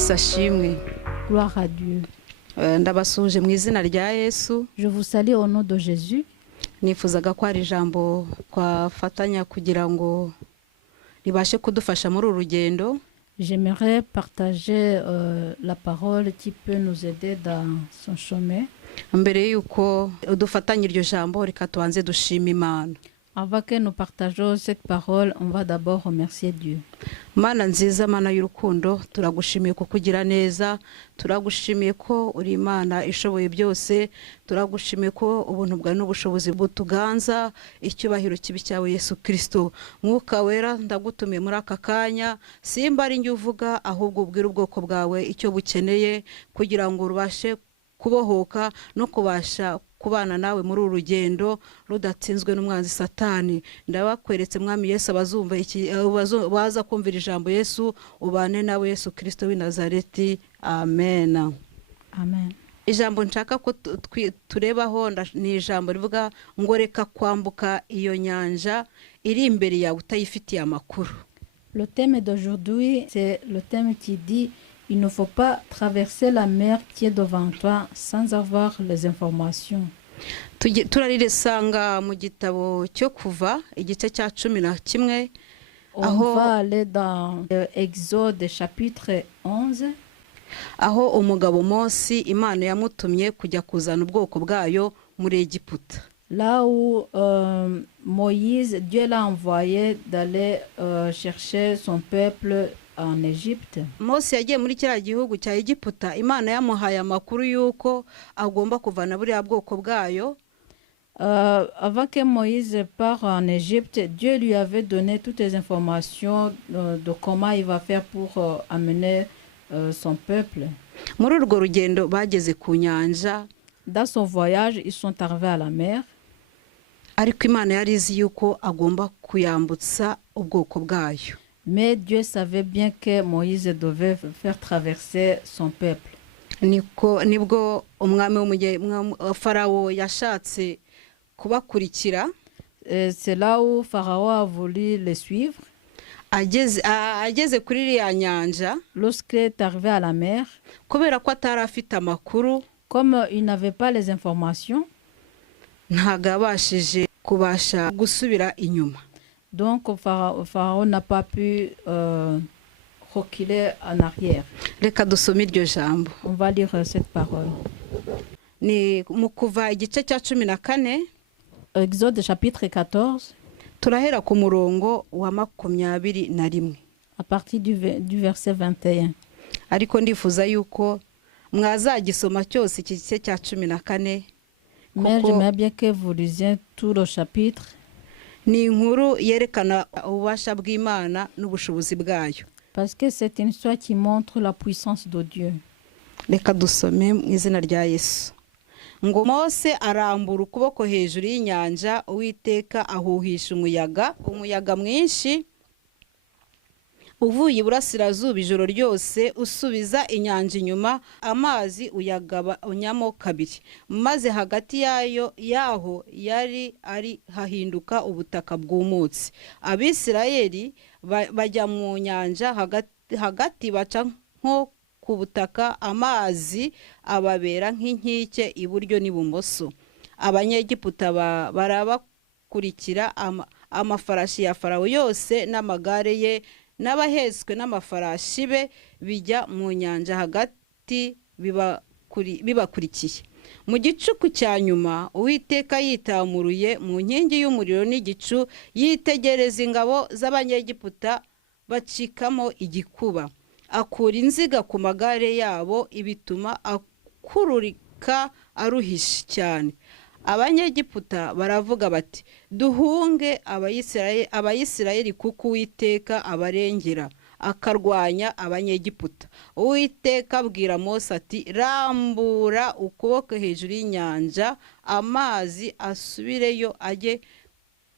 Yesu ashimwe. Gloire à Dieu. Ndabasuje mu izina rya Yesu. Je vous salue au nom de Jésus. Nifuzaga ko ari ijambo twafatanya kugira ngo ribashe kudufasha muri uru rugendo. J'aimerais partager la parole qui peut nous aider dans son chemin. Mbere yuko dufatanya iryo jambo reka tubanze dushima Imana. Avant que nous partageons cette parole, on va d'abord remercier Dieu. Mana nziza, Mana y'urukundo, turagushimiye ko kugira neza, turagushimiye ko uri Imana ishoboye byose, turagushimiye ko ubuntu bwawe n'ubushobozi butuganza, icyubahiro kibi cyawe Yesu Kristo. Mwuka wera, ndagutumiye muri aka kanya, simba ari njye uvuga, ahubwo ubwira ubwoko bwawe icyo bukeneye kugira ngo rubashe kubohoka no kubasha kubana nawe muri uru rugendo rudatsinzwe n'umwanzi Satani. Ndabakweretse Mwami Yesu abazumva baza kumvira ijambo Yesu, ubane nawe Yesu Kristo w'i Nazareti. Amen. Amen. Ijambo nshaka ko turebaho ni ijambo rivuga ngo reka kwambuka iyo nyanja iri imbere yawe utayifitiye amakuru. Le thème d'aujourd'hui, c'est le thème qui dit: il ne faut pas traverser la mer qui est devant toi sans avoir les informations. Turarisanga mu gitabo cyo Kuva igice cya 11. On va aller dans Exode chapitre 11. Aho umugabo Mose Imana yamutumye kujya kuzana ubwoko bwayo muri Egiputa. Là où Moïse, Dieu l'a envoyé d'aller chercher son peuple en Égypte. Mose yagiye muri kiriya gihugu cya Egiputa, Imana yamuhaye amakuru yuko agomba kuvana buriya bwoko bwayo. Avant que Moïse parte en Égypte, Dieu lui avait donné toutes les informations de comment il va faire pour amener son peuple. Muri urwo rugendo bageze ku nyanja. Dans son voyage, ils sont arrivés à la mer. Ariko Imana yari izi yuko agomba kuyambutsa ubwoko bwayo. Mais Dieu savait bien que Moïse devait faire traverser son peuple. Nibwo umwami Farawo yashatse kubakurikira. C'est là où Pharaon a voulu les suivre. Ageze kuri iriya nyanja, lorsqu'il est arrivé à la mer, kubera ko atari afite amakuru, comme il n'avait pas les informations, ntago abashije kubasha gusubira inyuma. Donc Pharaon n'a pas pu reculer en arrière. Reka dusome iryo jambo. On va lire cette parole. Ni mu Kuva igice cya 14. Exode chapitre 14. Turahera ku murongo wa 21. À partir du verset 21. Ariko ndifuza yuko mwazagisoma cyose iki gice cya 14. Mais j'aimerais bien que vous lisiez tout le chapitre. Ni inkuru yerekana ububasha bw'Imana n'ubushobozi bwayo. Parce que c'est une histoire qui montre la puissance de Dieu. Reka dusome mu izina rya Yesu. Ngo Mose arambura ukuboko hejuru y'inyanja, Uwiteka ahuhisha umuyaga mwinshi uvuye iburasirazuba ijoro ryose, usubiza inyanja inyuma, amazi uyagabanyamo kabiri, maze hagati yaho yari ari hahinduka ubutaka bw'umutsi. Abisirayeli bajya mu nyanja hagati baca nko ku butaka, amazi ababera nk'inkike iburyo n'ibumoso. Abanyegiputa barabakurikira, amafarashi ya Farawo yose n'amagare ye n'abahetswe n'amafarashi be bijya mu nyanja hagati bibakurikiye. Mu gicuku cya nyuma, Uwiteka yitamuruye mu nkingi y'umuriro n'igicu, yitegereza ingabo z'Abanyegiputa bacikamo igikuba. Akura inziga ku magare yabo, ibituma akururika aruhishe cyane. Abanyegiputa baravuga bati: duhunge Abayisirayeli kuko Uwiteka abarengera akarwanya Abanyegiputa. Uwiteka abwira Mose ati: rambura ukuboko hejuru y'inyanja, amazi asubireyo ajye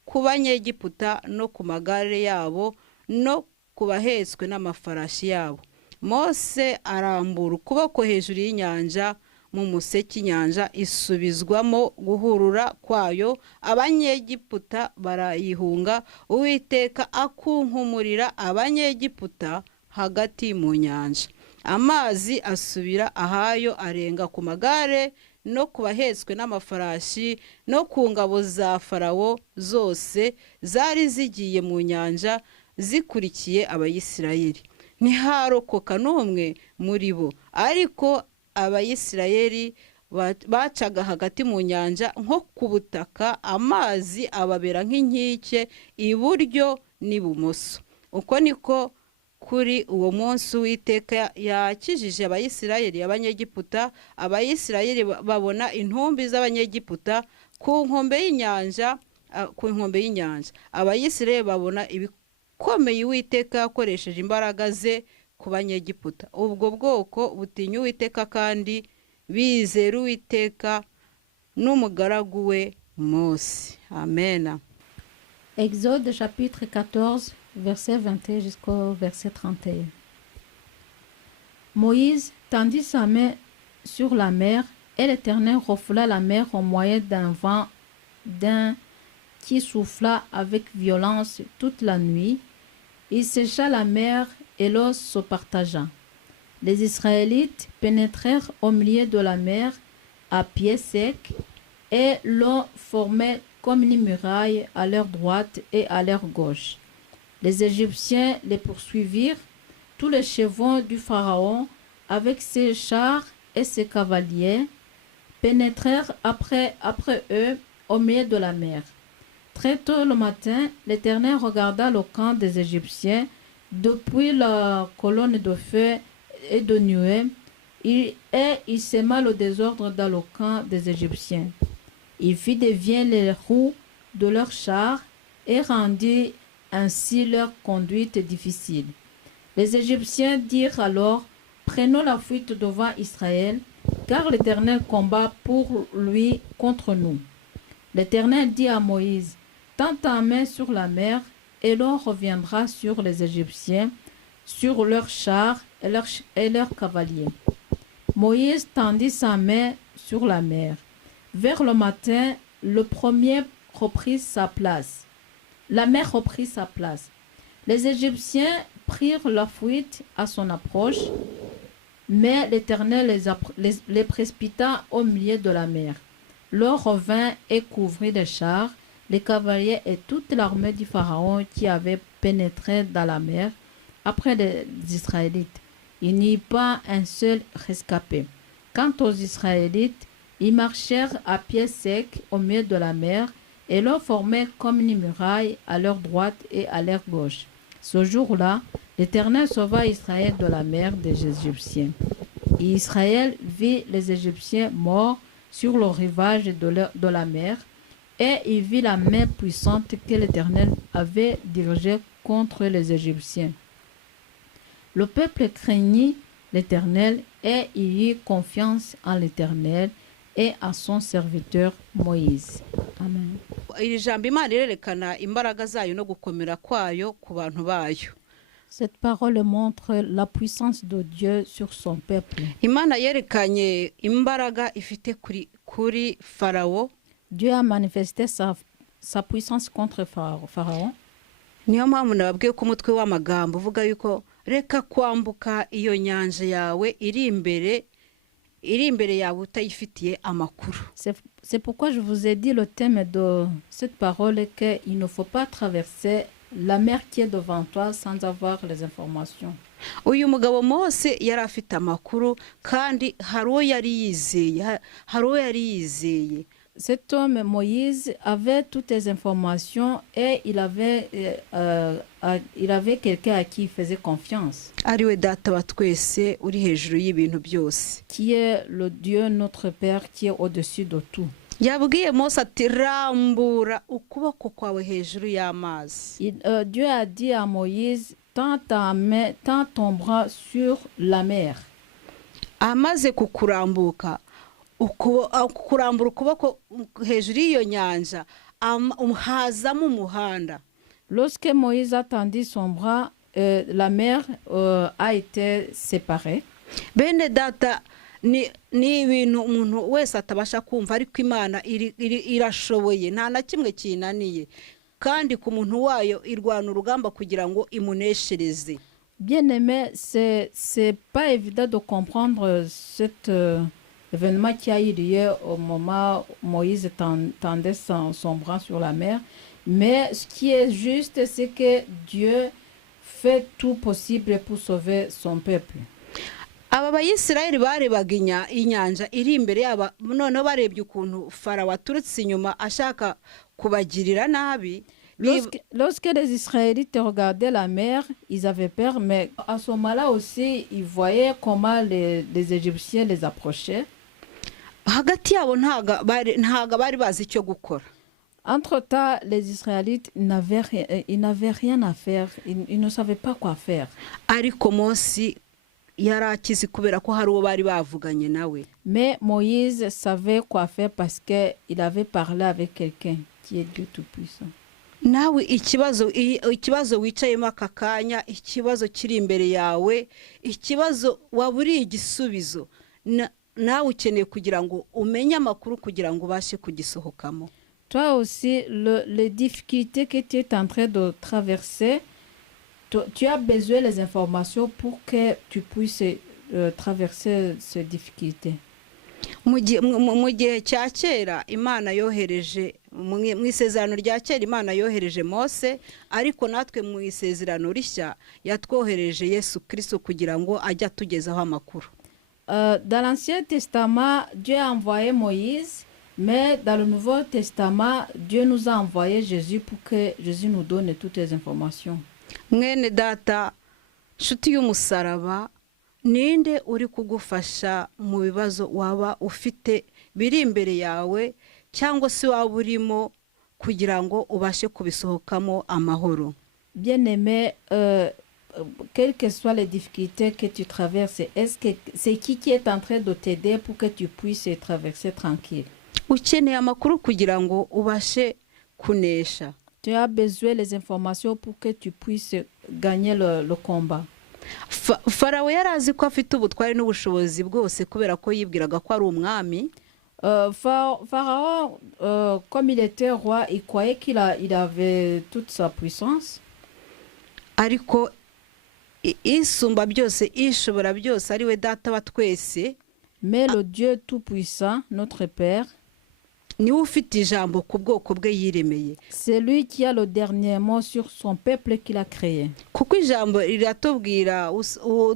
ku Banyegiputa no ku magare yabo no ku bahetswe n'amafarashi yabo. Mose arambura ukuboko hejuru y'inyanja, mu museke inyanja isubizwamo guhurura kwayo, Abanyegiputa barayihunga, Uwiteka akunkumurira Abanyegiputa hagati mu nyanja. amazi asubira ahayo arenga ku magare no ku bahetswe n'amafarashi no ku ngabo za Farawo zose zari zigiye mu nyanja zikurikiye Abayisirayeli. Ntiharokoka n'umwe muri bo, ariko Abayisirayeli bacaga hagati mu nyanja nko ku butaka, amazi ababera nk'inkike iburyo n'ibumoso. Uko niko kuri uwo munsi Uwiteka yakijije Abayisirayeli Abanyegiputa. Abayisirayeli babona intumbi z'Abanyegiputa ku nkombe y'inyanja. Abayisirayeli babona ibikomeye Uwiteka yakoresheje imbaraga ze ku Banyegiputa. Ubwo bwoko butinya Uwiteka kandi bizera Uwiteka n'umugaragu we Mose. Amen. Exode chapitre 14, verset 21 jusqu'au verset 31. Moïse tendit sa main sur la mer, et l'Éternel refoula la mer au moyen d'un vent qui souffla avec violence toute la nuit. Il sécha la mer et l'eau se partagea. Les Israélites pénétrèrent au milieu de la mer à pied sec, et l'eau formait comme une muraille à leur droite et à leur gauche. Les Égyptiens les poursuivirent, tous les chevaux du Pharaon, avec ses chars et ses cavaliers, pénétrèrent après eux au milieu de la mer. Très tôt le matin, l'Éternel regarda le camp des Égyptiens depuis la colonne de feu et de nuée, et il sema le désordre dans le camp des Égyptiens. Il fit dévier les roues de leurs chars et rendit ainsi leur conduite difficile. Les Égyptiens dirent alors: prenons la fuite devant Israël, car l'Éternel combat pour lui contre nous. L'Éternel dit à Moïse: tends ta main sur la mer, et l'eau reviendra sur les Égyptiens, sur leurs chars et leurs cavaliers. Moïse tendit sa main sur la mer. Vers le matin, le premier reprit sa place. La mer reprit sa place. Les Égyptiens prirent la fuite à son approche, mais l'Éternel les précipita au milieu de la mer. L'eau revint et couvrit les chars, les cavaliers et toute l'armée du Pharaon qui avait pénétré dans la mer après les Israélites. Il n'y eut pas un seul rescapé. Quant aux Israélites, ils marchèrent à pied sec au milieu de la mer, et l'eau formait comme une muraille à leur droite et à leur gauche. Ce jour-là, l'Éternel sauva Israël de la mer des Égyptiens. Et Israël vit les Égyptiens morts sur le rivage de la mer, et il vit la main puissante que l'Éternel avait dirigée contre les Égyptiens. Le peuple craignit l'Éternel, et il eut confiance en l'Éternel et à son serviteur Moïse. Amen. Iri jambo Imana irerekana imbaraga zayo no gukomera kwayo ku bantu bayo. Cette parole montre la puissance de Dieu sur son peuple. Imana yerekanye imbaraga ifite kuri Farawo. Dieu a manifesté sa puissance contre Pharaon. Niyo mpamvu nababwiye ko umutwe w'amagambo uvuga yuko reka kwambuka iyo nyanja yawe iri imbere yawe utayifitiye amakuru. C'est pourquoi je vous ai dit le thème de cette parole, qu'il ne faut pas traverser la mer qui est devant toi sans avoir les informations. Uyu mugabo Mose yari afite amakuru kandi hari uwo yari yizeye. Cet homme Moïse avait toutes les informations, et il avait quelqu'un à qui il faisait confiance. Ariwe data wa twese uri hejuru y'ibintu byose. Qui est le Dieu notre Père qui est au-dessus de tout. Yabwiye Mose ati rambura ukuboko kwawe hejuru y'amazi. Dieu a dit à Moïse: tends ton bras sur la mer. Amaze kukurambuka kurambura ukuboko hejuru y'iyo nyanja hazamo umuhanda. Lorsque Moïse a tendu son bras, la mer a été séparée. Bene data ni ibintu umuntu wese atabasha kumva, ariko Imana irashoboye, nta na kimwe kinaniye, kandi ku muntu wayo irwana urugamba kugira ngo imuneshereze. Bien aimé, c'est pas évident de comprendre cet événement qui a eu lieu au moment où Moïse tendait son bras sur la mer. Mais ce qui est juste, c'est que Dieu fait tout possible pour sauver son peuple. aba bayisirayeli barebaga inyanja iri imbere yabo noneho barebye ukuntu farawo aturutse inyuma ashaka kubagirira nabi. Lorsque les Israélites regardaient la mer, ils avaient peur, mais à ce moment-là aussi, ils voyaient comment les Égyptiens les approchaient. hagati yabo ntago bari bazi icyo gukora. Entre-temps, les Israélites ils n'avaient rien à faire, ils ne savaient pas quoi faire. ariko Mose yari akizi kubera ko hari uwo bari bavuganye nawe. Mais Moïse savait quoi faire parce qu'il avait parlé avec quelqu'un qui est Dieu Tout-Puissant. nawe ikibazo wicayemo aka kanya, ikibazo kiri imbere yawe, ikibazo waburiye igisubizo, nawe ukeneye kugira ngo umenye amakuru kugira ngo ubashe kugisohokamo. Toi aussi, les difficultés que tu es en train de traverser, tu as besoin des informations pour que tu puisses traverser ces difficultés. mu gihe cya kera Imana yohereje mu isezerano rya kera Imana yohereje Mose, ariko natwe mu isezerano rishya yatwohereje Yesu Kristo kugira ngo ajye atugezaho amakuru. Dans l'Ancien Testament, Dieu a envoyé Moïse, mais dans le Nouveau Testament, Dieu nous a envoyé Jésus pour que Jésus nous donne toutes les informations. Mwene data, nshuti y'umusaraba, ninde uri kugufasha mu bibazo waba ufite biri imbere yawe cyangwa se waba urimo kugira ngo ubashe kubisohokamo amahoro? Bien-aimé, quelles que soient les difficultés que tu traverses, est-ce que c'est qui est en train de t'aider pour que tu puisses traverser tranquille? Ukeneye amakuru kugira ngo ubashe kunesha. Tu as besoin des informations pour que tu puisses gagner le combat. Farawo yari azi ko afite ubutwari n'ubushobozi bwose kubera ko yibwiraga ko ari umwami. Pharaon, comme il était roi, il croyait qu'il avait toute sa puissance. Ariko isumba byose, ishobora byose, ari we data wa twese. Mais le Dieu Tout-Puissant, notre Père, niwe ufite ijambo ku bwoko bwe yiremeye. C'est lui qui a le dernier mot sur son peuple qu'il a créé. Kuko ijambo riratubwira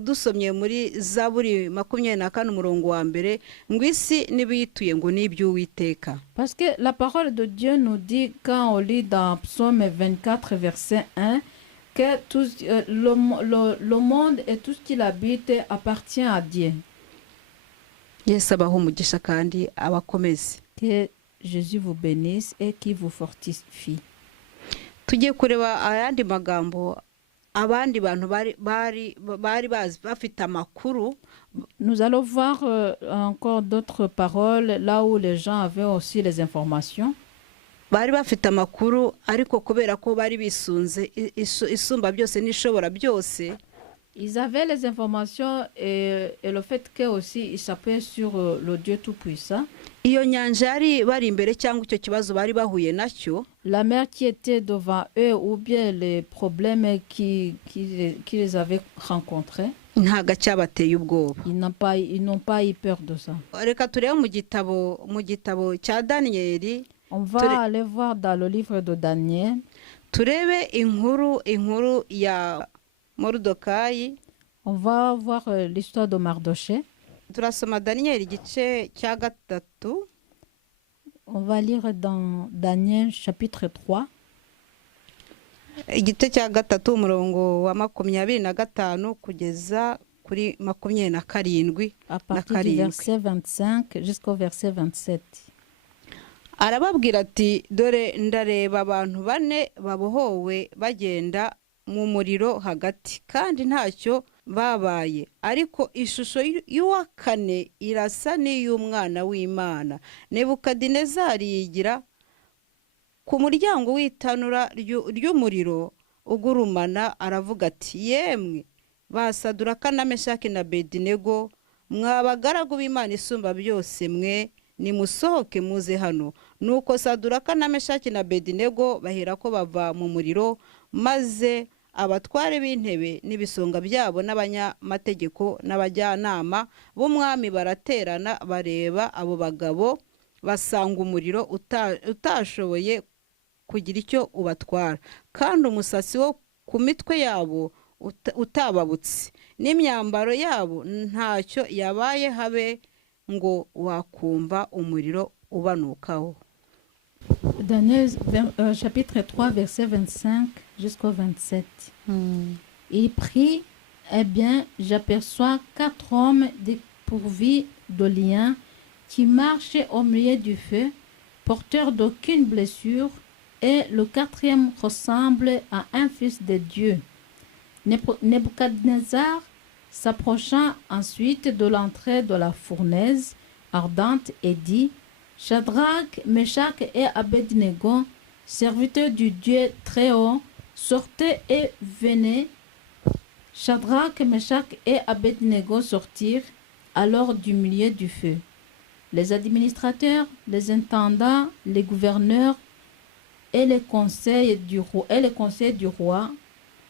dusomye muri Zaburi 24 umurongo wa mbere ngo isi nibiyituye ngo n'iby'Uwiteka. Parce que la parole de Dieu nous dit, quand on lit dans Psaume 24 verset 1, que le monde et tout ce qu'il habite appartient à Dieu. Yesu abaho umugisha kandi abakomeze. Que Jésus vous bénisse et qui vous fortifie. Tugiye kureba ayandi magambo abandi bantu bari bafite amakuru. Nous allons voir encore d'autres paroles là où les gens avaient aussi les informations. Bari bafite amakuru ariko kubera ko bari bisunze isumba byose n'ishobora byose. Ils avaient les informations et le fait que aussi ils s'appuyaient sur le Dieu Tout-Puissant. Iyo nyanja yari bari imbere cyangwa icyo kibazo bari bahuye nacyo. La mer qui était devant eux ou bien les problèmes qui les avaient rencontrés. Ntaga cyabateye ubwoba. Ils n'ont pas eu peur de ça. Reka turebe mu gitabo cya Danieli. On va aller voir dans le livre de Daniel. Turebe inkuru ya Morudokayi. On va voir l'histoire de Mardoché. Turasoma Daniel igice cya gatatu. On va lire dans Daniel chapitre 3. Igice cya gatatu umurongo wa 25 kugeza kuri 27. À partir du verset 25 jusqu'au verset 27. Arababwira ati dore ndareba abantu bane babohowe bagenda mu muriro hagati kandi ntacyo babaye, ariko ishusho y'uwa kane irasa n'iy'umwana w'Imana. Nebukadinezari yigira ku muryango w'itanura ry'umuriro ugurumana, aravuga ati yemwe Basaduraka na Meshaki na Abedinego, mwabagaragu b'Imana isumba byose mwe, nimusohoke muze hano. Nuko Saduraka na Meshaki na Abedinego bahera ko bava mu muriro, maze abatware b'intebe n'ibisonga byabo n'abanyamategeko n'abajyanama b'umwami baraterana bareba abo bagabo, basanga umuriro utashoboye kugira icyo ubatwara, kandi umusatsi wo ku mitwe yabo utababutse, n'imyambaro yabo ntacyo yabaye habe ngo wakumva umuriro ubanukaho. Daniel chapitre 3 verset 25 jusqu'au 27. Il prie, eh bien, j'aperçois 4 hommes dépourvus de liens qui marchaient au milieu du feu, porteurs d'aucune blessure, et le 4e ressemble à un fils de Dieu. Nebuchadnezzar s'approcha ensuite de l'entrée de la fournaise ardente et dit: Shadrach, Meshach et Abednego, serviteurs du Dieu très haut, sortez et venez. Shadrach, Meshach et Abednego sortirent alors du milieu du feu. Les administrateurs, les intendants, les gouverneurs et les conseils du roi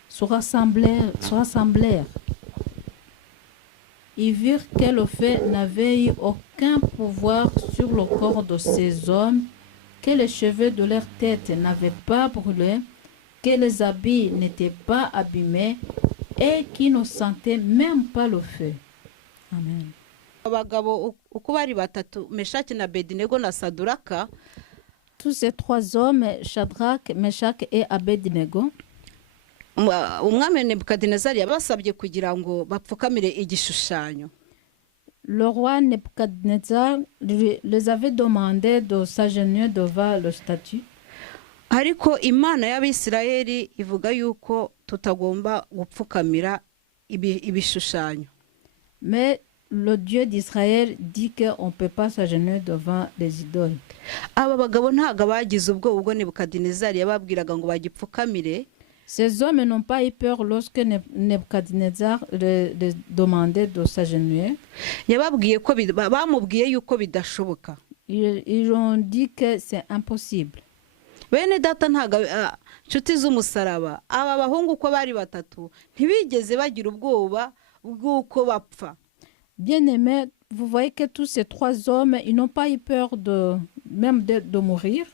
se rassemblèrent. Ils virent que le feu n'avait eu aucun pouvoir sur le corps de ces hommes, que les cheveux de leur tête n'avaient pas brûlé, que les habits n'étaient pas abîmés et qu'ils ne sentaient même pas le feu. Amen. Abagabo uko bari batatu, Meshaki na Abednego na Saduraka, tous ces 3 hommes, Shadrach, Meshach et Abednego, umwami Nebukadinezari yabasabye kugira ngo bapfukamire igishushanyo. le roi Nebuchadnezzar les avait demandé de s'agenouiller devant le statue. Ariko Imana y'Abisirayeli ivuga yuko tutagomba gupfukamira ibishushanyo. Mais le Dieu d'Israël dit qu'on ne peut pas s'agenouiller devant les idoles. Aba bagabo ntago bagize ubwo ubwo Nebukadinezari yababwiraga ngo bagipfukamire. Ces hommes n'ont pas eu peur lorsque Nebuchadnezzar les demandait de s'agenouiller. Yababwiye ko bamubwiye yuko bidashoboka. Ils ont dit que c'est impossible. Bene data ntago nshuti z'umusaraba, aba bahungu uko bari batatu ntibigeze bagira ubwoba bw'uko bapfa. Bien-aimés, vous voyez que tous ces 3 hommes, ils n'ont pas eu peur même de mourir.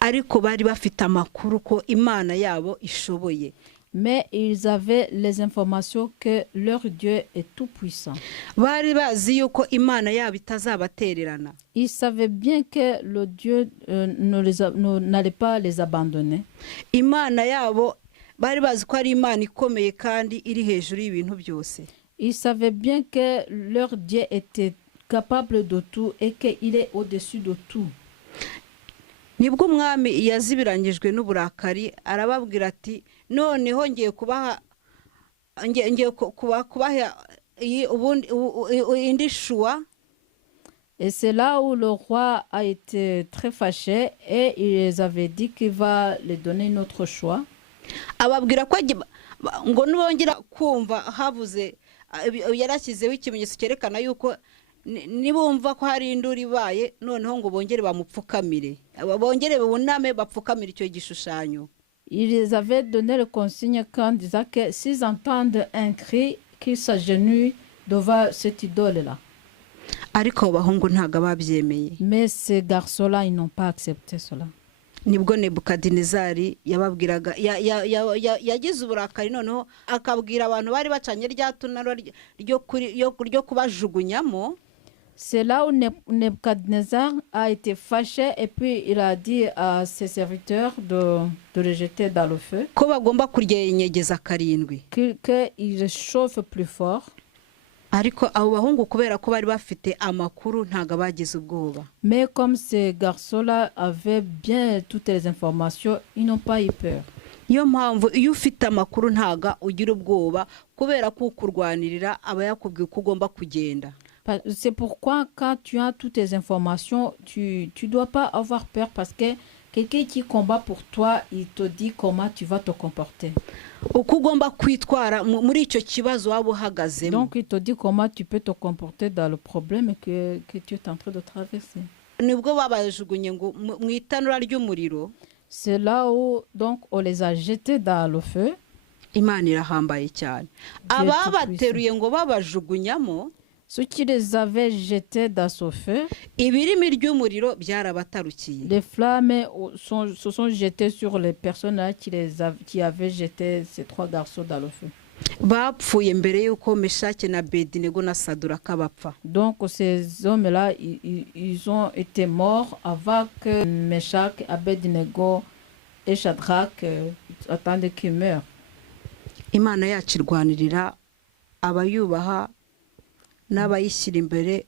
Ariko bari bafite amakuru ko Imana yabo ishoboye. Mais ils avaient les informations que leur Dieu est tout puissant. Bari bazi yuko Imana yabo itazabatererana. Ils savaient bien que le Dieu n'allait pas les abandonner. Imana yabo bari bazi ko ari Imana ikomeye kandi iri hejuru y'ibintu byose. Ils savaient bien que leur Dieu était capable de tout et qu'il est au-dessus de tout. Nibwo umwami yazibirangijwe n'uburakari arababwira ati noneho ngiye kubaha indi shua. Et c'est là où le roi a été très fâché et il les avait dit qu'il va les donner une autre choix. Ababwira ko ngo nibongera kumva havuze yarashyizeho ikimenyetso cyerekana yuko nibumva ko hari induru ibaye noneho ngo bongere bamupfukamire, bongere buname bapfukamire icyo gishushanyo. Ils avaient donné le consigne quand disant que s'ils entendent un cri, qu'ils s'agenouillent devant cette idole-là. Ariko abahungu ntago babyemeye. Mais ces garçons-là, ils n'ont pas accepté cela. Nibwo Nebukadinezari yababwiraga yagize uburakari noneho akabwira abantu bari bacanye rya tunaro ryo kubajugunyamo. C'est là où Nebuchadnezzar a été fâché et puis il a dit à ses serviteurs de le jeter dans le feu. Ko bagomba kuryenyegeza karindwi. Qu'il chauffe plus fort. Ariko abo bahungu kubera ko bari bafite amakuru ntago bagize ubwoba. Mais comme ces garçons-là avaient bien toutes les informations, ils n'ont pas eu peur. Iyo mpamvu iyo ufite amakuru ntaga ugira ubwoba kubera ko kurwanirira aba yakubwiye ko ugomba kugenda. C'est pourquoi quand tu as toutes les informations, tu dois pas avoir peur parce que quelqu'un qui combat pour toi, il te dit comment tu vas te comporter. Uko ugomba kwitwara muri icyo kibazo waba uhagazemo. Donc il te dit comment tu peux te comporter dans le problème que tu es en train de traverser. Nibwo babajugunye ngo mu itanura ry'umuriro. C'est là où donc on les a jetés dans le feu. imana irahambaye cyane. Ababateruye ngo babajugunyamo, Ceux qui les avaient jetés dans ce feu, ibirimi ry'umuriro byarabatarukiye. les flammes se sont jetées sur les personnes là qui avaient jeté ces 3 garçons dans le feu. Bapfuye mbere yuko Meshaki na Abedinego na Saduraka bapfa. Donc ces hommes-là, ils ont été morts avant que Meshach, Abednego et Shadrach attendent qu'ils meurent. Imana yacu irwanirira abayubaha n'abayishyira imbere.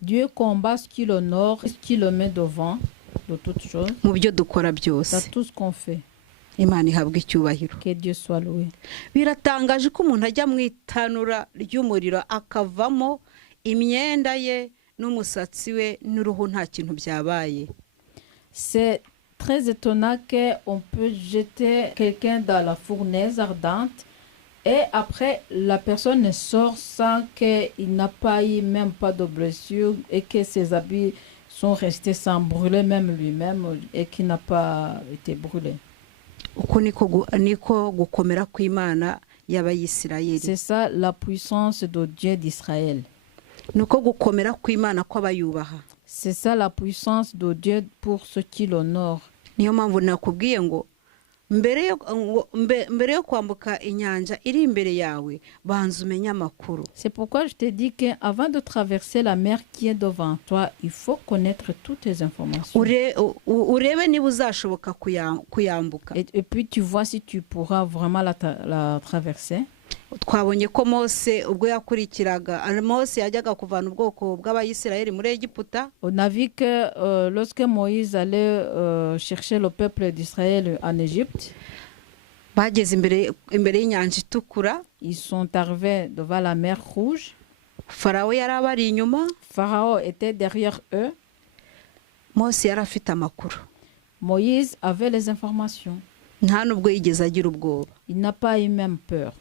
Dieu combat ce qui l'honore, ce qui le met devant de toutes choses, mu byo dukora dans byose. tout ce qu'on fait. Imana ihabwa icyubahiro. Que Dieu soit loué. Biratangaje ko umuntu ajya mu itanura ry'umuriro akavamo imyenda ye n'umusatsi we n'uruhu nta kintu byabaye. C'est très étonnant qu'on peut jeter quelqu'un dans la fournaise ardente et après la personne sort sans qu'il n'a pas eu même pas de blessure et que ses habits sont restés sans brûler même lui-même et qu'il n'a pas été brûlé. Uko niko gukomera kw'Imana y'Abayisirayeli. C'est ça la puissance de Dieu d'Israël. Nuko gukomera kw'Imana kw'abayubaha. C'est ça la puissance de Dieu pour ceux qui l'honorent. Niyo mpamvu nakubwiye ngo mbere yo kwambuka inyanja iri imbere yawe banza umenye amakuru. C'est pourquoi je te dis qu'avant de traverser la mer qui est devant toi, il faut connaître toutes les informations. Urebe niba uzashoboka kuyambuka. Et puis tu vois si tu pourras vraiment la traverser. Twabonye ko Mose ubwo yakurikiraga Mose yajyaga kuvana ubwoko bw'Abayisirayeli muri Egiputa. On a vu que lorsque Moïse allait chercher le peuple d'Israël en Égypte, Bageze imbere y'inyanja itukura. Ils sont arrivés devant la mer Rouge. Farawo yari abari inyuma. Pharaon était derrière eux. Mose yari afite amakuru. Moïse avait les informations. Nta nubwo yigeze agira ubwoba. Il n'a pas eu même peur.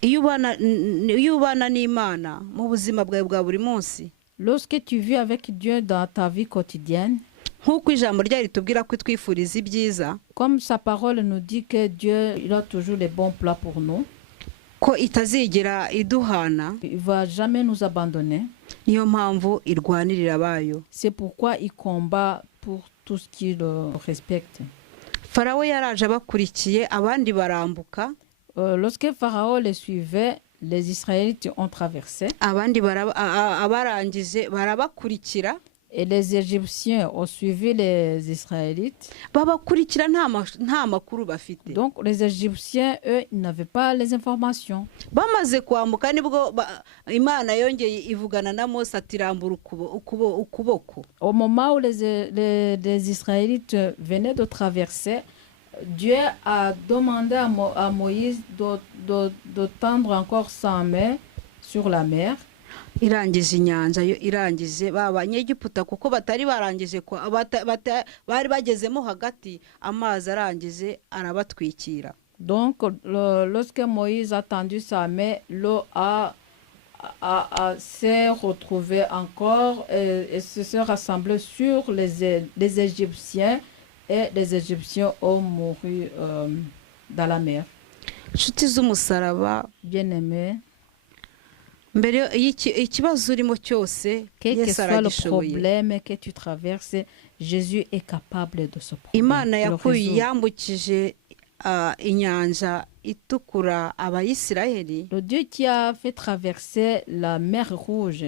Iyo ubana n'Imana mu buzima bwawe bwa buri munsi, lorsque tu vis avec Dieu dans ta vie quotidienne, nk'uko ijambo ryayo ritubwira ko twifuriza ibyiza, comme sa parole nous dit que Dieu il a toujours les bons plans pour nous, ko itazigera iduhana, il va jamais nous abandonner. Niyo mpamvu irwanirira abayo. C'est pourquoi il combat pour tout ce qui le respecte. Farawo yaraje abakurikiye abandi barambuka. Lorsque Pharaon les suivait, les Israélites ont traversé. Abandi abarangije barabakurikira. Et les Égyptiens ont suivi les Israélites. Babakurikira nta makuru bafite. Donc les Égyptiens, eux, ils n'avaient pas les informations. Bamaze kwambuka nibwo Imana yongeye ivugana na Mose ati rambura ukuboko. Au moment où les Israélites venaient de traverser, Dieu a demandé à Moïse de tendre encore sa main sur la mer. Irangije inyanja yo irangije b'Abanyegiputa kuko batari barangije bari bagezemo hagati amazi arangije arabatwikira. Donc lorsque Moïse a tendu sa main, l'eau s'est retrouvée encore et se rassemblée sur les Égyptiens. Et les Égyptiens ont mouru dans la mer. Nshuti z'umusaraba, bien-aimés, mbere ikibazo urimo cyose, quel que soit le problème que tu traverses, Jésus est capable de ce problème. Imana yambukije inyanja itukura Abayisirayeli. Le Dieu qui a fait traverser la mer Rouge,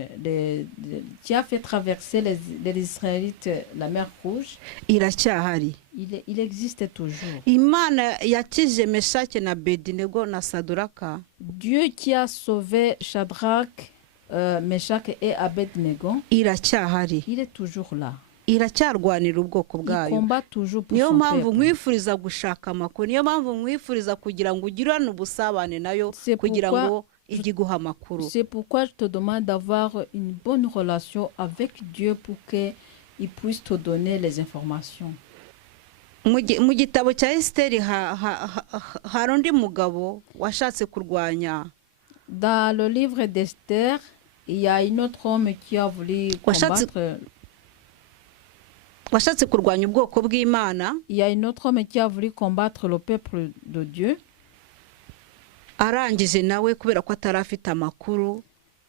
qui a fait traverser les Israélites la mer Rouge, iracyahari. Il existe toujours. Imana yakije Meshaki na Abedinego na Saduraka. Dieu qui a sauvé Shadrach, Meshach et Abednego, iracyahari. il est toujours là. Iracyarwanira ubwoko bwayo. Niyo mpamvu mwifuriza gushaka amakuru, niyo mpamvu mwifuriza kugira ngo ugirane ubusabane nayo kugira ngo igiguha amakuru. C'est pourquoi je te demande d'avoir une bonne relation avec Dieu pour qu'il puisse te donner les informations. Mu gitabo cya Esteri hari undi mugabo washatse kurwanya. Dans le livre d'Esther, il y a un autre homme qui a voulu combattre. washatse kurwanya ubwoko bw'Imana, Il y a un autre homme qui a voulu combattre le peuple de Dieu. arangije nawe kubera ko atari afite amakuru,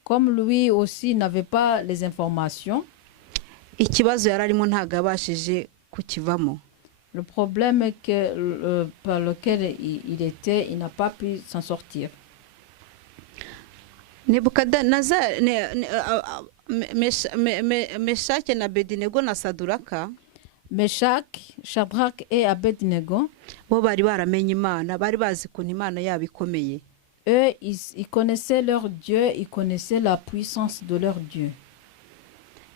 Comme lui aussi n'avait pas les informations, ikibazo yari arimo ntabwo yabashije kukivamo. le problème par lequel il était, il n'a pas pu s'en sortir. Meshake na Abedinego na Saduraka Meshach, Shadrach et Abednego, bo bari baramenye Imana, bari bazi ukuntu Imana yabo ikomeye. eux, ils connaissaient leur Dieu, ils connaissaient la puissance de leur Dieu.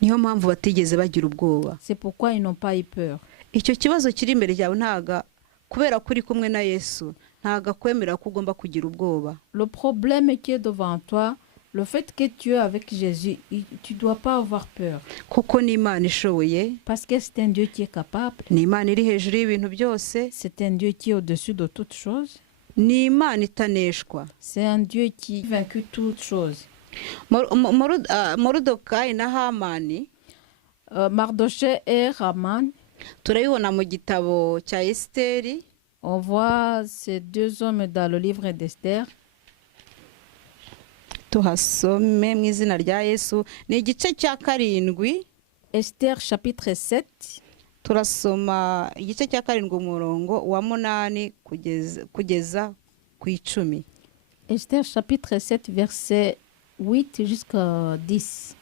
Niyo mpamvu batigeze bagira ubwoba. C'est pourquoi ils n'ont pas eu peur. Icyo kibazo kiri imbere yawe ntaga kubera kuri kumwe na Yesu ntaga kwemera ko ugomba kugira ubwoba. Le problème qui est devant toi, le fait que tu es avec Jésus, tu ne dois pas avoir peur. Kuko ni Imana ishoboye, Parce que c'est un Dieu qui est capable. ni Imana iri hejuru y'ibintu byose, C'est un Dieu qui est au-dessus de toutes choses. ni Imana itaneshwa. C'est un Dieu qui a vaincu toutes choses. Morudokayi na Hamani Mardoché et Haman, turabibona mu gitabo cya Esiteri, on voit ces deux hommes dans le livre d'Esther. tuhasome mu izina rya Yesu. Ni igice cya 7, Esther chapitre 7, turasoma igice cya 7 umurongo wa 8 kugeza ku 10. Esther chapitre 7 verset 8 jusqu'à 10.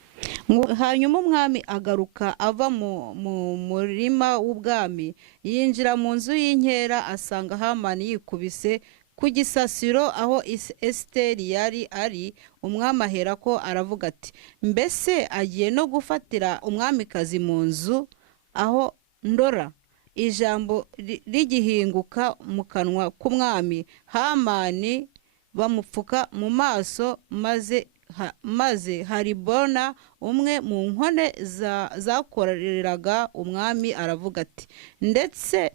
Hanyuma umwami agaruka ava mu murima w'ubwami, yinjira mu nzu y'inkera, asanga Hamani yikubise ku gisasiro aho Esiteri yari ari. Umwami ahera ko aravuga ati, mbese agiye no gufatira umwamikazi mu nzu aho ndora? Ijambo rigihinguka mu kanwa k'umwami, Hamani bamupfuka mu maso, maze Haribona umwe mu nkone zakoreraga umwami aravuga ati, ndetse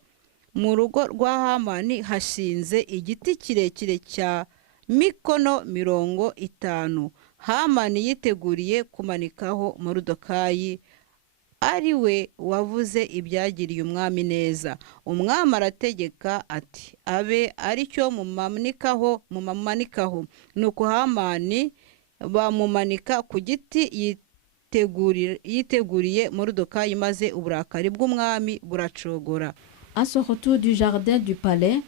mu rugo rwa Hamani hashinze igiti kirekire cya mikono 50. Hamani yiteguriye kumanikaho Morudokayi, ari we wavuze ibyagiriye umwami neza. Umwami arategeka ati, abe ari cyo mumamanikaho. Nuko Hamani bamumanika ku giti yiteguriye Morudokayi, maze uburakari bw'umwami buracogora. À ce retour du jardin du palais,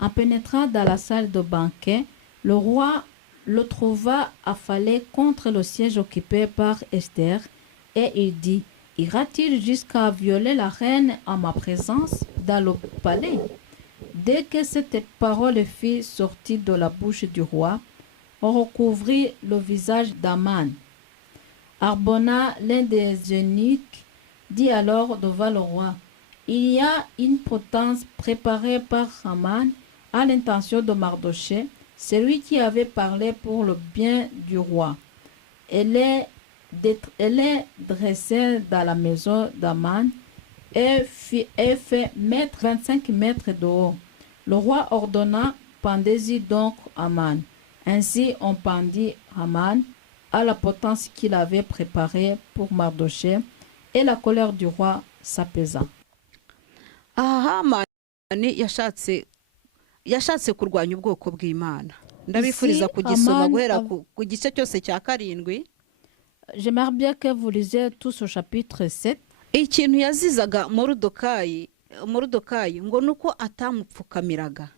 en pénétrant dans la salle de banquet, le roi le trouva affalé contre le siège occupé par Esther, et il dit, ira-t-il jusqu'à violer la reine en ma présence dans le palais? Dès que cette parole fut sortie de la bouche du roi, on recouvrit le visage d'Aman. Arbona, l'un des eunuques, dit alors devant le roi, il y a une potence préparée par Haman à l'intention de Mardoché, celui qui avait parlé pour le bien du roi. Elle est dressée dans la maison d'Aman et fait 25 mètres de haut. Le roi ordonna, pendez-y donc Haman. Ainsi on pendit Haman à la potence qu'il avait préparée pour Mardoché, et la colère du roi s'apaisa. Hamani yashatse kurwanya ubwoko bw'Imana. Ndabifuriza kugisoma guhera ku gice cyose cya 7. J'aimerais bien que vous lisiez tout ce chapitre 7. Ikintu yazizaga Morudokayi ngo nuko atamupfukamiraga.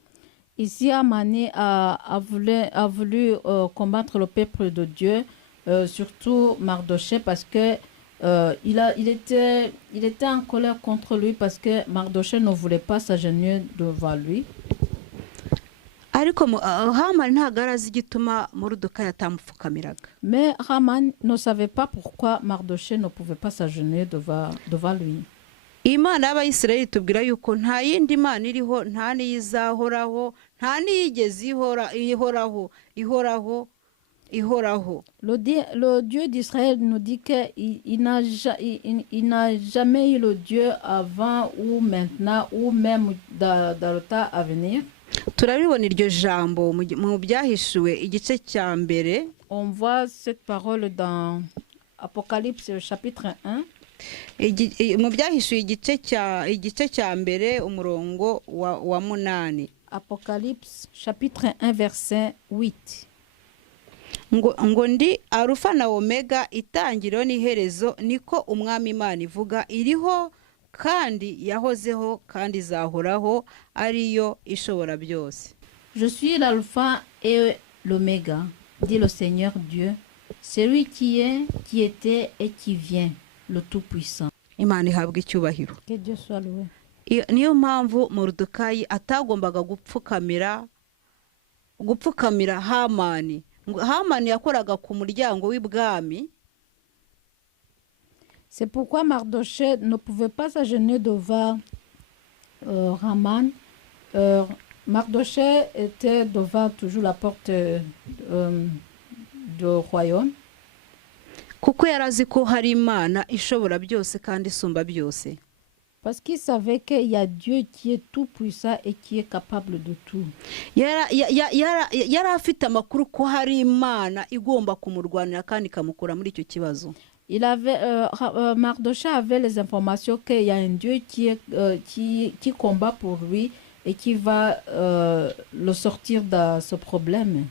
Ici, Hamani a voulu combattre le peuple de Dieu, surtout Mardoché, parce que il était en colère contre lui, parce que Mardoché ne voulait pas s'agenouiller devant lui. Mais Haman ne savait pas pourquoi Mardoché ne pouvait pas s'agenouiller devant lui. Imana y'Abayisirayeli tubwira yuko nta yindi Mana iriho, nta niyizahoraho, nta niyigeze ihoraho. Le Dieu d'Israël nous dit qu'il n'a jamais eu le Dieu avant ou maintenant ou même dans le temps à venir. Turabibona iryo jambo mu byahishuwe igice cya mbere. On voit cette parole dans Apocalypse chapitre 1. Mu byahishuye igice cya mbere umurongo wa 8. Apocalypse chapitre 1 verset 8. ngo ndi Alufa na Omega, itangiriro n'iherezo, niko umwami Imana ivuga, iriho kandi yahozeho kandi izahoraho, ariyo ishobora byose. Je suis l'alpha et l'oméga, dit le Seigneur Dieu, celui qui est, qui était et qui vient, le Tout-Puissant. Imana ihabwa icyubahiro. Que Dieu soit loué. Niyo mpamvu Moridekayi atagombaga gupfukamira Hamani. Hamani yakoraga ku muryango w'ibwami. C'est pourquoi Mardochée ne pouvait pas s'agenouiller devant Haman. Mardochée était devant toujours la porte du royaume. Kuko yarazi ko hari Imana ishobora byose kandi isumba byose. Parce qu'il savait qu'il y a Dieu qui est tout puissant et qui est capable de tout. Yari afite amakuru ko hari Imana igomba kumurwanira kandi ikamukura muri icyo kibazo. Mardochée avait les informations qu'il y a un Dieu qui combat pour lui et qui va le sortir de ce problème.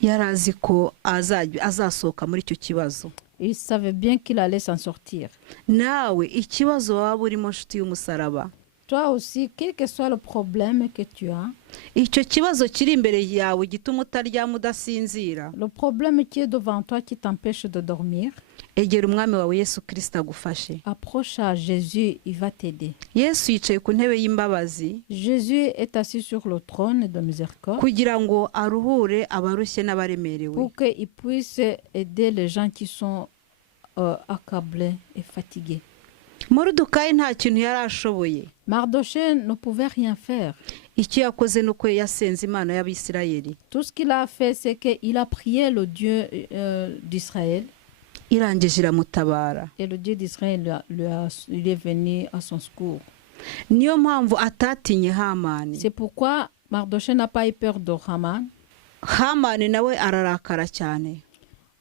Yari azi ko azasohoka muri icyo kibazo. Il savait bien qu'il allait s'en sortir. Nawe ikibazo waba urimo nshuti y'umusaraba. Toi aussi, quel que soit le problème que tu as, icyo kibazo kiri imbere yawe gituma utaryama udasinzira, le problème qui est devant toi qui t'empêche de dormir, egera umwami wawe Yesu Kristo agufashe. Approche à Jésus, il va t'aider. Yesu yicaye ku ntebe y'imbabazi. Jésus est assis sur le trône de miséricorde kugira ngo aruhure abarushye n'abaremerewe. pour qu'il puisse aider les gens qui sont accablés et fatigués. Moridekayi nta kintu yari ashoboye. Mardochée ne pouvait rien faire. Icyo yakoze nuko yasenze Imana y'Abisirayeli. Tout ce qu'il a fait, c'est qu'il a prié le Dieu d'Israël. Irangije iramutabara. Et le Dieu d'Israël il est venu à son secours. Niyo mpamvu atatinye Hamani. C'est pourquoi Mardochée n'a pas eu peur de Haman. Hamani nawe ararakara cyane.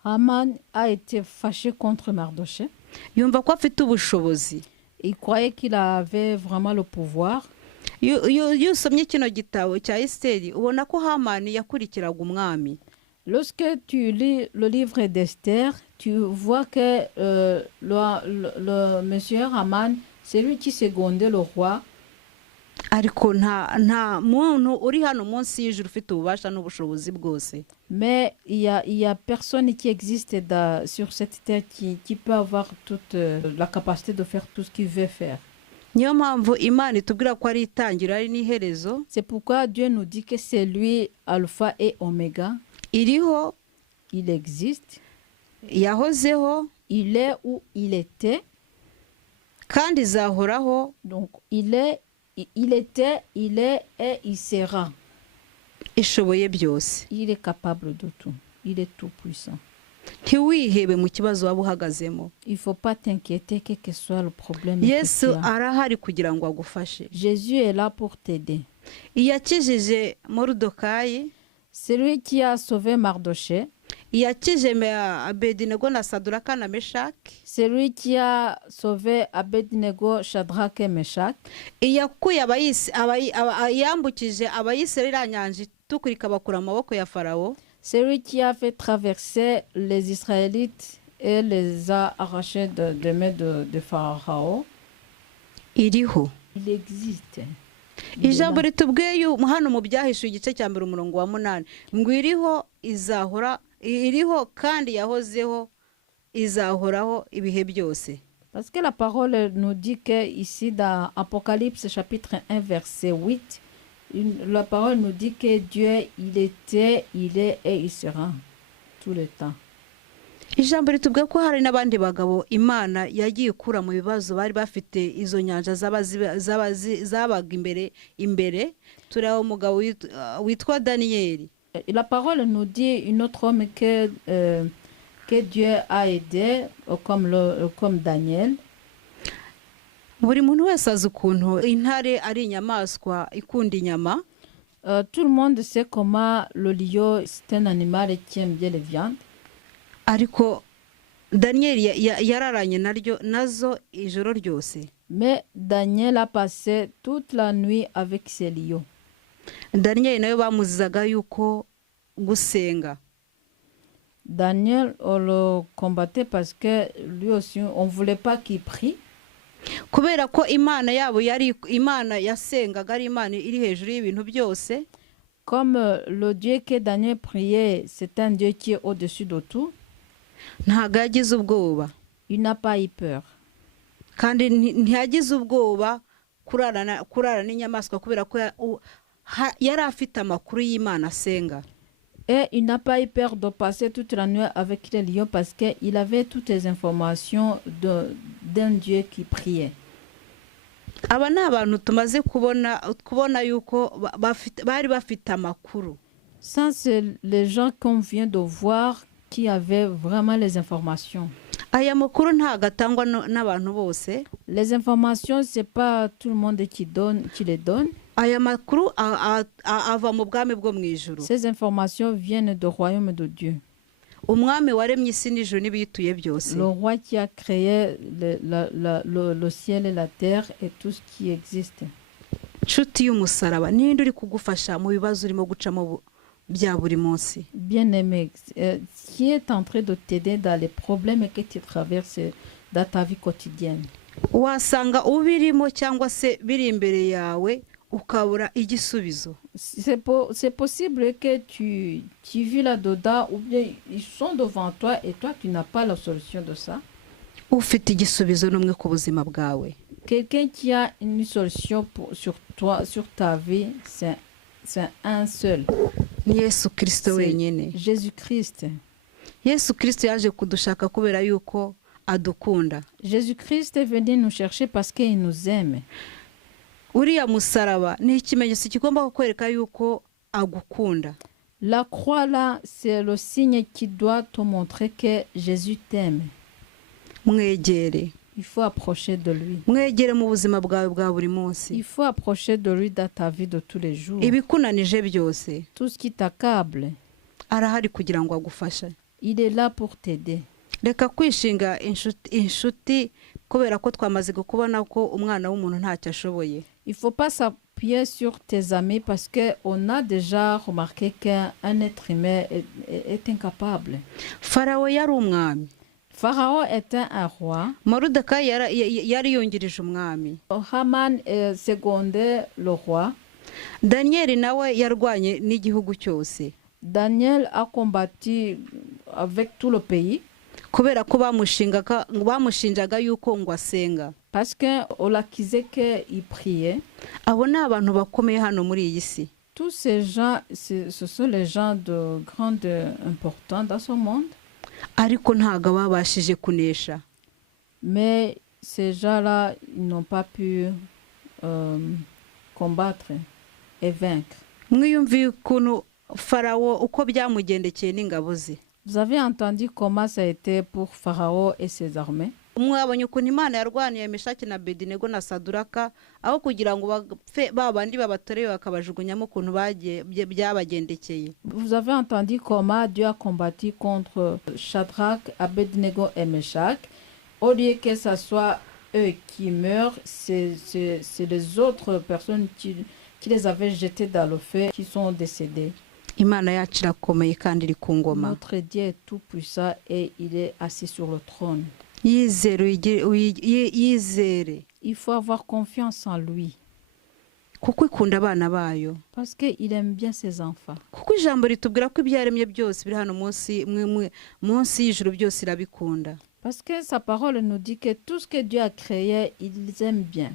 Haman a été fâché contre Mardochée. Yumva ko afite ubushobozi. Il croyait qu'il avait vraiment le pouvoir. Yusomye kino gitabo cya Esteri ubona ko Hamani yakurikiraga umwami. Lorsque tu lis le livre d'Esther, tu vois que le monsieur Haman, c'est lui qui secondait le roi. Ariko nta muntu uri hano munsi y'ijuru ufite ububasha n'ubushobozi bwose. Mais il y a personne qui existe sur cette terre qui peut avoir toute la capacité de faire tout ce qu'il veut faire. Niyo mpamvu Imana itubwira ko ari itangiriro ari n'iherezo. C'est pourquoi Dieu nous dit que c'est lui Alpha et Oméga. Iriho, il existe, yahozeho, il est où il était, kandi izahoraho. Donc il était, il est et il sera. Ishoboye byose. Il est capable de tout. Il est tout puissant. Ntiwihebe mu kibazo waba uhagazemo. Il faut pas t'inquiéter quel que soit le problème. Yesu arahari kugira ngo agufashe. Jésus est là pour t'aider. Yakijije Moridekayi. Celui qui a sauvé Mardochée. Yakije Abednego na Sadraka na Meshaki. Celui qui a sauvé Abednego, Shadrach et Meshach. Yakuye yambukije Abayisirayeli nyanja itukura ikabakura mu maboko ya Farawo. Celui qui a fait traverser les Israélites et les a arrachés des mains de Pharaon. Iriho. Il existe. Ijambo ritubwiye hano mu byahishuye igice cya mbere umurongo wa 8 ngo iriho izahora, iriho kandi yahozeho izahoraho ibihe byose. Parce que la parole nous dit que ici dans Apocalypse chapitre 1 verset 8, la parole nous dit que Dieu il était, il est et il sera tout le temps. Ijambo ritubwiye ko hari n'abandi bagabo Imana yagiye kura mu bibazo bari bafite izo nyanja zabaga imbere turiho umugabo witwa Daniel. La parole nous dit une autre homme que Dieu a aidé comme Daniel. Buri muntu wese azi ukuntu intare ari inyamaswa ikunda inyama. Tout le monde sait comment le lion c'est un animal qui aime bien les viandes. Ariko daniyeli yararanye nazo ijoro ryose. Mais Daniel a passé toute la nuit avec ces lions. daniyeli nawe bamuzizaga yuko gusenga. Daniel, on le combattait parce que lui aussi, on ne voulait pas qu'il prie. kubera ko imana yabo yari imana yasengaga, ari imana iri hejuru y'ibintu byose. Comme le Dieu que Daniel priait, c'est un Dieu qui est au-dessus de tout, ntago yagize ubwoba, il n'a pas eu peur. kandi ntiyagize ubwoba kurara n'inyamaswa kubera ko yari afite amakuru y'imana asenga. Et il n'a pas eu peur de passer toute la nuit avec les lions parce qu'il avait toutes les informations d'un Dieu qui priait. aba ni abantu tumaze kubona yuko bari bafite amakuru. Ça, c'est les gens qu'on vient de voir qui avaient vraiment les informations. aya makuru ntago atangwa n'abantu bose. Les informations, c'est pas tout le monde qui les donne. aya makuru ava mu bwami bwo mu ijuru. Ces informations viennent du royaume de Dieu. umwami waremye isi n'ijuru n'ibiyituye byose. Le roi qui a créé le ciel et la terre et tout ce qui existe. nshuti y'umusaraba, ninde uri kugufasha mu bibazo urimo gucamo bya buri munsi? Bien-aimé, qui est en train de t'aider dans les problèmes que tu traverses dans ta vie quotidienne? wasanga ubirimo cyangwa se biri imbere yawe ukabura igisubizo. C'est possible que tu vis là-dedans ou bien ils sont devant toi et toi tu n'as pas la solution de ça. ufite igisubizo n'umwe ku buzima bwawe. Quelqu'un qui a une solution sur toi, sur ta vie, c'est un seul. ni Yesu Kristo wenyine. Jésus-Christ. Yesu Kristo yaje kudushaka kubera yuko adukunda. Jésus-Christ est venu nous chercher parce qu'il nous aime. uriya musaraba ni ikimenyetso kigomba kukwereka yuko agukunda. La croix là, c'est le signe qui doit te montrer que Jésus t'aime. mwegere. Il faut approcher de lui. mwegere mu buzima bwawe bwa buri munsi. Il faut approcher de lui dans ta vie de tous les jours. ibikunanije byose Tout ce qui t'accable, arahari kugira ngo agufashe. il est là pour t'aider. reka kwishinga inshuti kubera ko twamaze kubona ko umwana w'umuntu ntacyo ashoboye. Il faut pas s'appuyer sur tes amis parce qu'on a déjà remarqué qu'un être humain est incapable. Farawo yari umwami. Pharaon était un roi. Moridekayi yari yungirije umwami. Haman secondait le roi. Daniyeli nawe yarwanye n'igihugu cyose. Daniel a combattu avec tout le pays. kubera ko bamushinjaga yuko ngo asenga. Parce qu'on l'accusait qu'il priait. abo ni abantu bakomeye hano muri iyi si. Tous ces gens, ce sont les gens de grande importance dans ce monde. ariko ntago babashije kunesha. Mais ces gens-là, ils n'ont pas pu combattre et vaincre. mwiyumviye ukuntu Farawo uko byamugendekeye n'ingabo ze. Vous avez entendu comment ça a été pour Pharaon et ses armées? mwabonye ukuntu Imana yarwaniye Meshaki na Abedinego na Saduraka aho kugira ngo babandi babatoreye bakabajugunyamo ukuntu byabagendekeye. Vous avez entendu comment Dieu a combattu contre Shadrach, Abednego et Meshach. Au lieu que ce soit eux qui meurent, c'est les autres personnes qui les avaient jetés dans le feu qui sont décédées. Imana yacu irakomeye kandi iri ku ngoma. Notre Dieu est tout puissant et il est assis sur le trône. yizere. Il faut avoir confiance en lui. kuko ikunda abana bayo. Parce qu'il aime bien ses enfants. kuko ijambo ritubwira ko ibyaremye byose biri hano munsi y'ijuru byose irabikunda. Parce que sa parole nous dit que tout ce que Dieu a créé, il les aime bien.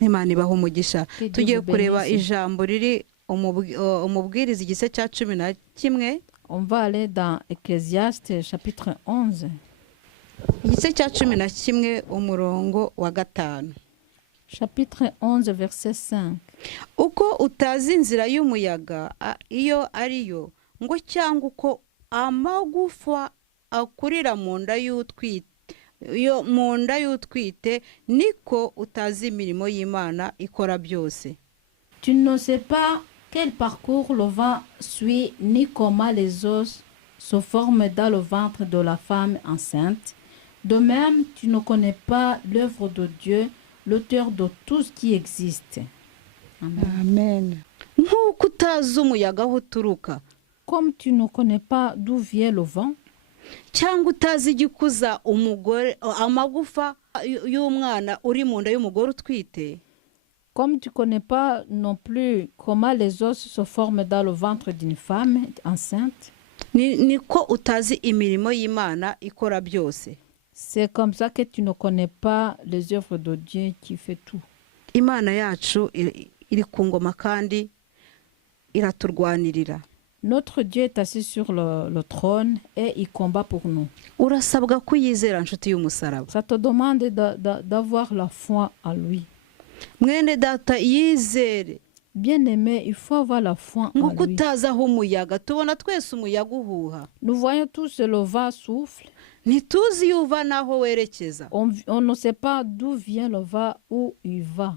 Imana ibaha umugisha. tugiye kureba ijambo riri umubwiriza igice cya 11. On va aller dans Ecclésiaste chapitre 11. igice cya 11 umurongo wa 5. Chapitre 11 verset 5. uko utazi inzira y'umuyaga iyo ariyo ngo cyangwa uko amagufa akurira mu nda y'utwite niko utazi imirimo y'Imana ikora byose. Tu ne sais pas quel parcours le vent suit ni comment les os se forment dans le ventre de la femme enceinte, de même tu ne connais pas l'œuvre de Dieu, l'auteur de tout ce qui existe. Amen. amen. Nk'uko utazi umuyaga aho uturuka Comme tu ne connais pas d'où vient le vent, cyangwa utazi igikuza amagufa y'umwana uri mu nda y'umugore utwite, comme tu ne connais pas non plus comment les os se forment dans le ventre d'une femme enceinte, niko utazi imirimo y'Imana ikora byose. c'est comme ça que tu ne connais pas les œuvres de Dieu qui fait tout. Imana yacu iri ku ngoma kandi iraturwanirira. Notre Dieu est assis sur le trône et il combat pour nous. Urasabwa kuyizera nshuti y'umusaraba. Ça te demande d'avoir la foi en lui. Mwene data yizere. Bien-aimé, il faut avoir la foi en Nguko lui. utazi aho umuyaga, tubona twese umuyaga uhuha. Nous voyons tous le vent souffle. Ntituzi iyo uva n'aho werekeza. On ne sait pas d'où vient le vent, où il va.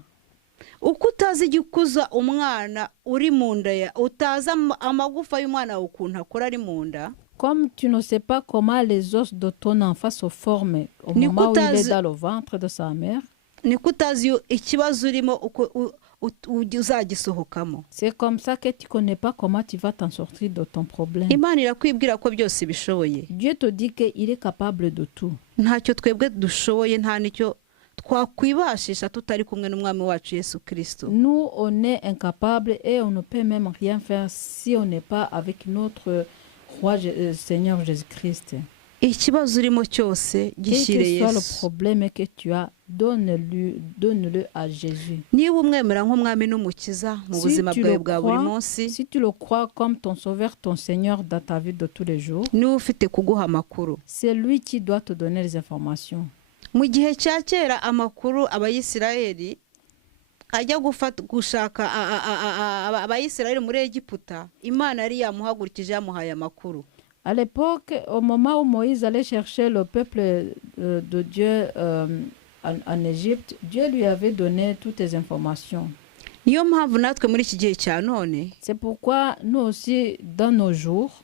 Uko utazi igikuza umwana uri mu nda ya, utazi amagufa y'umwana wawe ukuntu akora ari mu nda. Comme tu ne sais pas comment les os de ton enfant se forment au moment où il est dans le ventre de sa mère, niko utazi ikibazo urimo uko uzagisohokamo. c'est comme ça que tu ne connais pas comment tu vas t'en sortir de ton problème. Imana irakwibwira ko byose bishoboye. Dieu te dit qu'il est capable de tout. Ntacyo twebwe dushoboye, nta nicyo twakwibashisha tutari kumwe n'umwami wacu Yesu Kristo. Nous, on est incapables et on ne peut même rien faire si on n'est pas avec notre roi Seigneur Jésus-Christ. Ikibazo urimo cyose gishyire Quel que soit le Yesu. problème que tu as, donne-le à Jésus. Niba umwemera nk'umwami n'umukiza mu buzima bwawe bwa buri munsi, Si tu le crois comme ton sauveur, ton Seigneur dans ta vie de tous les jours, niwe ufite kuguha amakuru. c'est lui qui doit te donner les informations. Mu gihe cya kera amakuru abayisiraheli ajya gushaka abayisiraheli muri Egiputa, Imana yari yamuhagurukije yamuhaye amakuru. À l'époque, au moment où Moïse allait chercher le peuple de Dieu en Égypte, Dieu lui avait donné toutes les informations. Niyo mpamvu natwe muri iki gihe cya none, C'est pourquoi nous aussi, dans nos jours,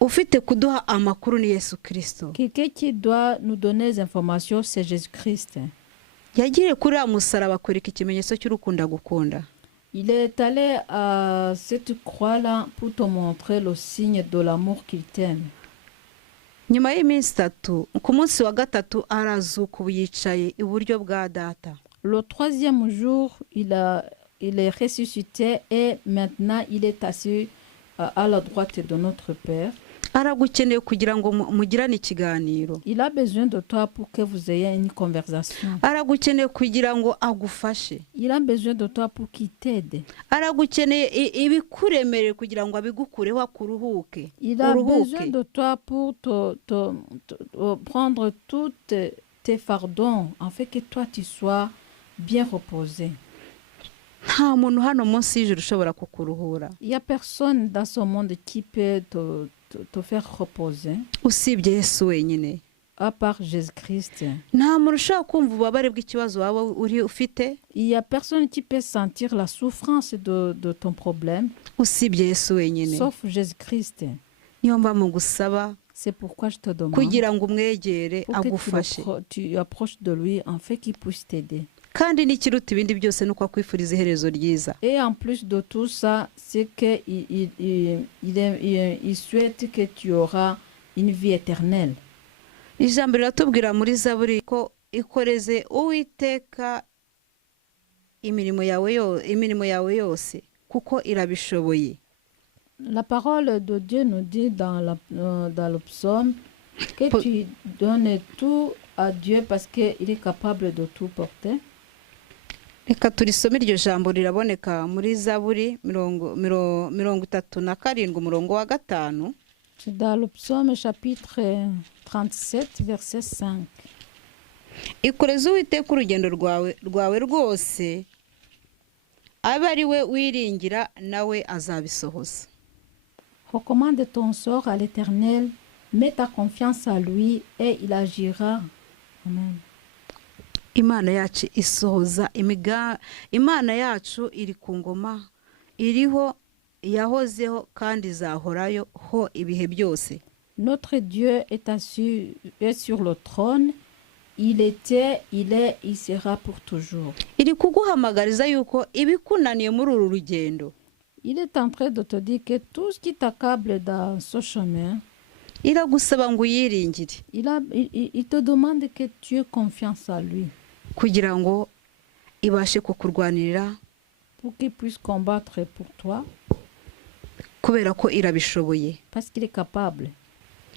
ufite kuduha amakuru ni Yesu Kristo. quelqu'un qui doit nous donner les informations, c'est Jésus-Christ. Yagiriye kuri uriya musaraba akwereka ikimenyetso cy'urukundo agukunda. Il est allé à cette croix-là pour te montrer le signe de l'amour qu'il t'aime. Nyuma y'iminsi itatu, ku munsi wa gatatu arazuka, ubu yicaye iburyo bwa Data. Le troisième jour, il est ressuscité et maintenant il est assis à la droite de notre Père. Aragukeneye kugira ngo mugirane ikiganiro. Il a besoin de toi pour que vous ayez une conversation. Aragukeneye kugira ngo agufashe. Il a besoin de toi pour qu'il t'aide. Aragukeneye ibikuremerere kugira ngo abigukureho akuruhuke. Il a besoin de toi pour prendre toutes tes fardons afin que toi tu sois bien reposé. Nta muntu hano munsi y'ijuru ushobora kukuruhura. Il n'y a personne dans ce monde qui peut te faire reposer Usibye Yesu wenyine. à part Jésus-Christ. Nta muntu ushobora kumva ububabare bw'ikibazo waba ufite. Il n'y a personne qui peut sentir la souffrance de ton problème Usibye Yesu wenyine. sauf Jésus-Christ. Niyo mpamvu mugusaba C'est pourquoi je te demande kugira ngo umwegere pour agufashe. que tu approches de lui afin qu'il puisse t'aider. Kandi n'ikiruta ibindi byose nuko akwifuriza iherezo ryiza. Et en plus de tout ça, c'est qu'il il souhaite que tu auras une vie éternelle. Ijambo riratubwira muri Zaburi ko ikoreze Uwiteka imirimo yawe yose kuko irabishoboye. La parole de Dieu nous dit dans le psaume que tu donnes tout à Dieu parce qu'il est capable de tout porter. Reka turisome iryo jambo riraboneka muri Zaburi 37 umurongo wa 5. C'est dans le psaume chapitre 37 verset 5. Ikoreze Uwiteka urugendo rwawe rwose, abe ari we wiringira nawe azabisohoza. Recommande ton sort à l'Éternel, mets ta confiance à lui et il agira. Amen. Imana yacu isohoza Imana yacu iri ku ngoma, iriho yahozeho kandi izahorayo ho ibihe byose. Notre Dieu est sur le trône. Il était, il est, il sera pour toujours. iri kuguhamagariza yuko ibikunaniye muri uru rugendo Il est en train de te dire que tout ce qui t'accable dans ce chemin, iragusaba ngo uyiringire il te demande que tu aies confiance en lui kugira ngo ibashe kukurwanirira pour qu'il puisse combattre pour toi kubera ko irabishoboye. parce qu'il est capable.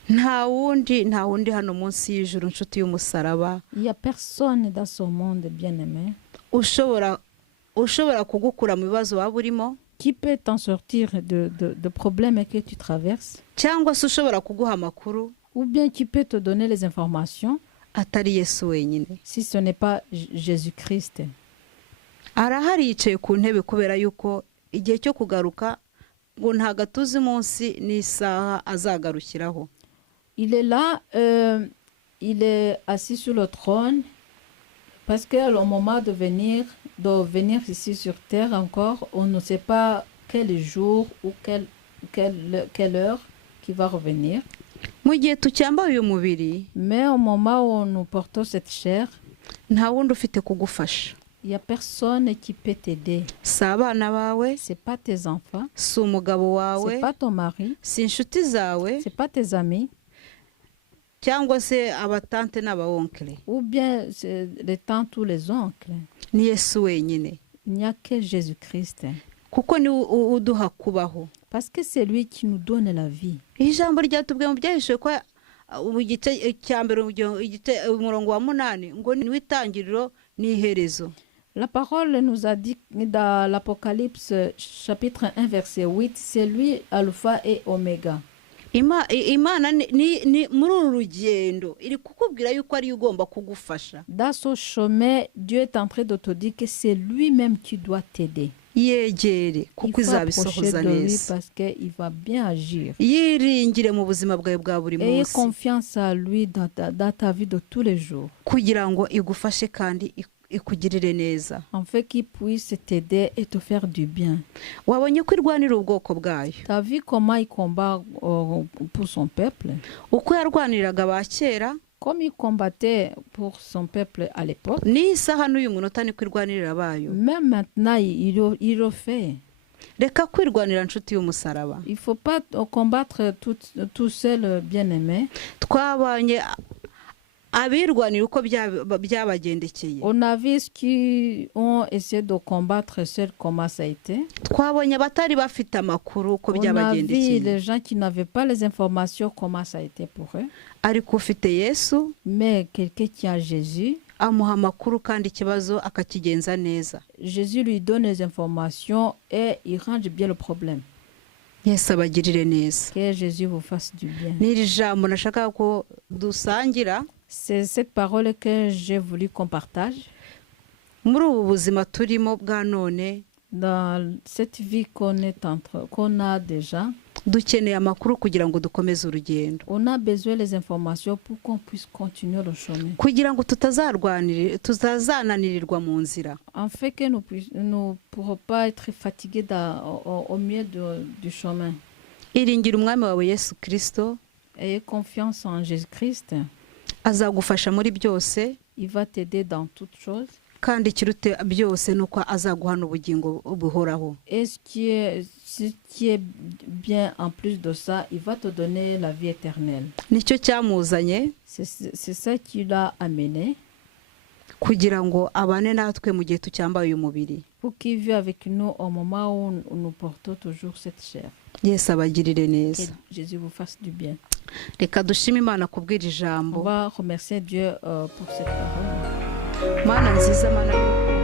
nta wundi hano munsi y'ijuru nshuti y'umusaraba Il n'y a personne dans ce monde bien-aimé ushobora kugukura mu bibazo waba urimo qui peut t'en sortir de problèmes que tu traverses, cyangwa se ushobora kuguha amakuru ou bien qui peut te donner les informations atari Yesu wenyine. si ce n'est pas Jésus-Christ. arahari yicaye ku ntebe kubera yuko igihe cyo kugaruka ngo ntago atuzi munsi n'isaha azagarukiraho. Il est là, il est assis sur le trône parce que le moment de venir ici sur terre encore, on ne sait pas quel jour ou quelle heure qui va revenir. mu gihe tucyambaye uyu mubiri Mais au moment où nous portons cette chair, nta wundi ufite kugufasha. il n'y a personne qui peut t'aider. si abana bawe, Ce n'est pas tes enfants, si umugabo ce wawe, n'est pas ton mari, si inshuti zawe, ce n'est pas tes amis, cyangwa se abatante n'abawonkere. ou bien les tantes ou les oncles. ni Yesu wenyine Il n'y a que Jésus-Christ. kuko ni uduha kubaho. Parce que c'est lui qui nous donne la vie. ijambo ryatubwiye mu byahishuwe ko igice cya mbere umurongo wa 8 ngo ni witangiriro n'iherezo. La parole nous a dit dans l'Apocalypse chapitre 1 verset 8, c'est lui alpha et oméga. Imana ni muri uru rugendo iri kukubwira yuko ari ugomba kugufasha. Dans ce chemin, Dieu est en train de te dire que c'est lui-même qui doit t'aider. yegere Il kuko faut approcher izabisohoza de lui neza. parce qu'il va bien agir. yiringire mu buzima bwawe bwa buri Ayez munsi confiance à lui dans ta vie de tous les jours. kugira ngo igufashe kandi ikugirire neza. En fait qu'il puisse t'aider et te faire du bien. wabonye ko irwanira ubwoko bwayo Tu as vu comment il combat pour son peuple? uko yarwaniraga ba kera Comme il combattait pour son peuple à l'époque, n'isaha n'uyu munota niko irwanirira bayo. même maintenant, il le fait. reka kwirwanira nshuti y'umusaraba. Il ne faut pas combattre tout seul, bien-aimé. twabanye abirwanira uko byabagendekeye. On a vu ceux qui ont essayé de combattre seul comment ça a été. twabonye abatari bafite amakuru uko On a vu byabagendekeye. les gens qui n'avaient pas les informations comment ça a été pour eux. ariko ufite Yesu Mais quelqu'un qui a Jésus, amuha amakuru kandi ikibazo akakigenza neza. Jésus lui donne les informations et il range bien le problème. Yesu abagirire neza. Que Jésus vous fasse du bien. n'iri jambo nashaka ko dusangira C'est cette parole que j'ai voulu qu'on partage muri ubu buzima turimo bwa none. dans cette vie qu'on a déjà. dukeneye amakuru kugira ngo dukomeze urugendo, On a besoin des informations pour qu'on puisse continuer le chemin. kugira ngo tutazananirirwa mu nzira. En fait que nous ne pourrons pas être fatigués au milieu du chemin. iringira umwami wawe Yesu Kristo, Ayez confiance en Jésus-Christ. azagufasha muri byose, Il va t'aider dans toutes choses. kandi ikirute byose nuko azaguha n'ubugingo buhoraho. Et ce qui est bien en plus de ça, il va te donner la vie éternelle. nicyo cyamuzanye C'est ça qui l'a amené kugira ngo abane natwe mu gihe tucyambaye uyu mubiri. pour qu'il vive avec nous au moment où nous portons toujours cette chair. Yesu abagirire Que neza. Jésus vous fasse du bien. reka dushime Imana kubwira On ijambo. va remercier Dieu pour cette parole. Mana nziza, Mana y'urukundo,